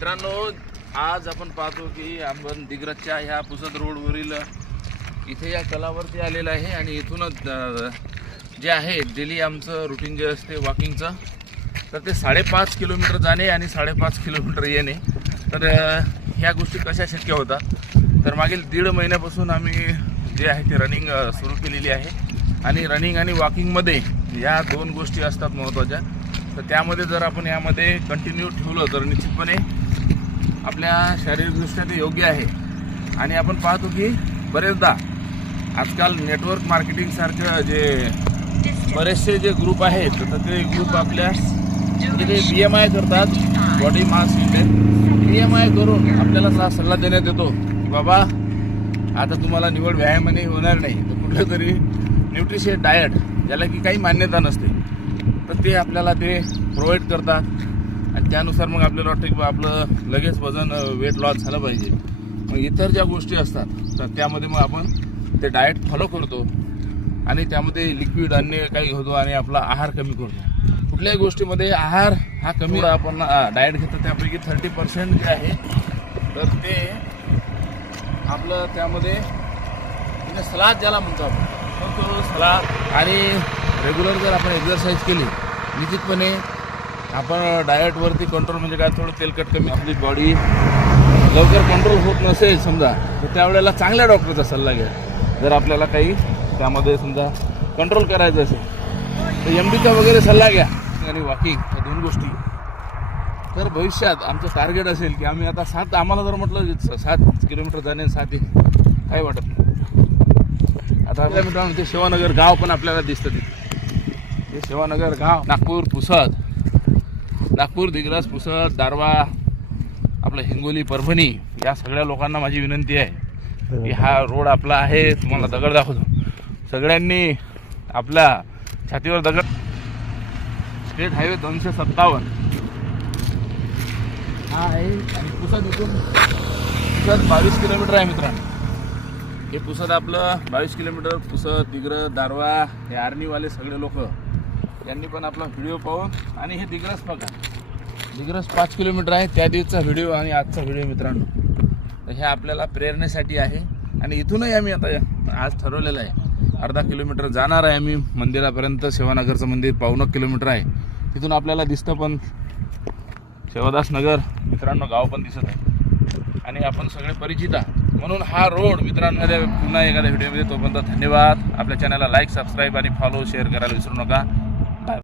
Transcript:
मित्रांनो, आज आपण पाहतो की आपण दिग्रजच्या ह्या पुसद रोडवरील इथे या तलावावरती आलेला आहे आणि इथूनच जे आहे डेली आमचं रुटीन जे असते वॉकिंगचं, तर ते 5.5 किलोमीटर जाणे आणि 5.5 किलोमीटर येणे. तर ह्या गोष्टी कशा शक्य होतात, तर मागील 1.5 महिन्यापासून आम्ही जे आहे ते रनिंग सुरू केलेली आहे. आणि रनिंग आणि वॉकिंगमध्ये या 2 गोष्टी असतात महत्त्वाच्या. तर त्यामध्ये जर आपण यामध्ये कंटिन्यू ठेवलं तर निश्चितपणे आपल्या शारीरिकदृष्ट्या ते योग्य आहे. आणि आपण पाहतो की बरेचदा आजकाल नेटवर्क मार्केटिंगसारखं जे बरेचसे जे ग्रुप आहेत, तर ते ग्रुप आपल्या जे BMI करतात, बॉडी मास इंडेक्स, BMI करून आपल्याला सल्ला देण्यात येतो की बाबा आता तुम्हाला निवड व्यायामाने होणार नाही, तर कुठलं तरी न्यूट्रिशन डायट, ज्याला की काही मान्यता नसते, तर ते आपल्याला ते प्रोव्हाइड करतात. आणि त्यानुसार मग आपल्याला वाटतं की आपलं लगेच वजन वेट लॉस झालं पाहिजे. मग इतर ज्या गोष्टी असतात तर त्यामध्ये मग आपण ते डाएट फॉलो करतो आणि त्यामध्ये लिक्विड अन्य काही होतो आणि आपला आहार कमी करतो. कुठल्याही गोष्टीमध्ये आहार हा कमी आपण डाएट घेतो त्यापैकी 30% जे आहे तर ते आपलं त्यामध्ये सलाद ज्याला म्हणतो आपण, तो सलाद आणि रेग्युलर जर आपण एक्झरसाईज केली, निश्चितपणे आपण डाएटवरती कंट्रोल, म्हणजे काय थोडं तेलकट कमी, आपली बॉडी लवकर कंट्रोल होत नसेल समजा, तर त्यावेळेला चांगल्या डॉक्टरचा सल्ला घ्या. जर आपल्याला काही त्यामध्ये समजा कंट्रोल करायचं असेल तर MDचा वगैरे सल्ला घ्या. आणि वॉकिंग या 2 गोष्टी. तर भविष्यात आमचं टार्गेट असेल की आम्ही आता आम्हाला जर म्हटलं 7 किलोमीटर जाणे 7 काही वाटत नाही. आता मित्रांनो ते शिवानगर गाव पण आपल्याला दिसतं. ते शिवानगर गाव नागपूर, पुसद, नागपूर, दिग्रज, पुसद, दारवा, आपलं हिंगोली, परभणी, या सगळ्या लोकांना माझी विनंती आहे की हा रोड आपला आहे. तुम्हाला दगड दाखवतो, सगळ्यांनी आपल्या छातीवर दगड. स्टेट हायवे 257 हा आहे. आणि पुसद इथून 22 किलोमीटर आहे मित्रांनो. हे पुसद आपलं 22 किलोमीटर. पुसद, दिग्रज, दारवा, हे आर्मीवाले सगळे लोक यांनी पण आपला व्हिडिओ पाहून. आणि हे दिग्रज बघा, दिग्रज 5 किलोमीटर आहे. त्या दिवसचा व्हिडिओ आणि आजचा व्हिडिओ मित्रांनो, तर हे आपल्याला प्रेरणेसाठी आहे. आणि इथूनही आम्ही आता आज ठरवलेलं आहे अर्धा किलोमीटर जाणार आहे आम्ही मंदिरापर्यंत. शिवानगरचं मंदिर 1.25 किलोमीटर आहे. तिथून आपल्याला दिसतं पण शिवदासनगर मित्रांनो गाव पण दिसत आहे आणि आपण सगळे परिचित आहात. म्हणून हा रोड मित्रांनो पुन्हा एखाद्या व्हिडिओमध्ये. तोपर्यंत धन्यवाद. आपल्या चॅनलला लाईक, सबस्क्राईब आणि फॉलो, शेअर करायला विसरू नका.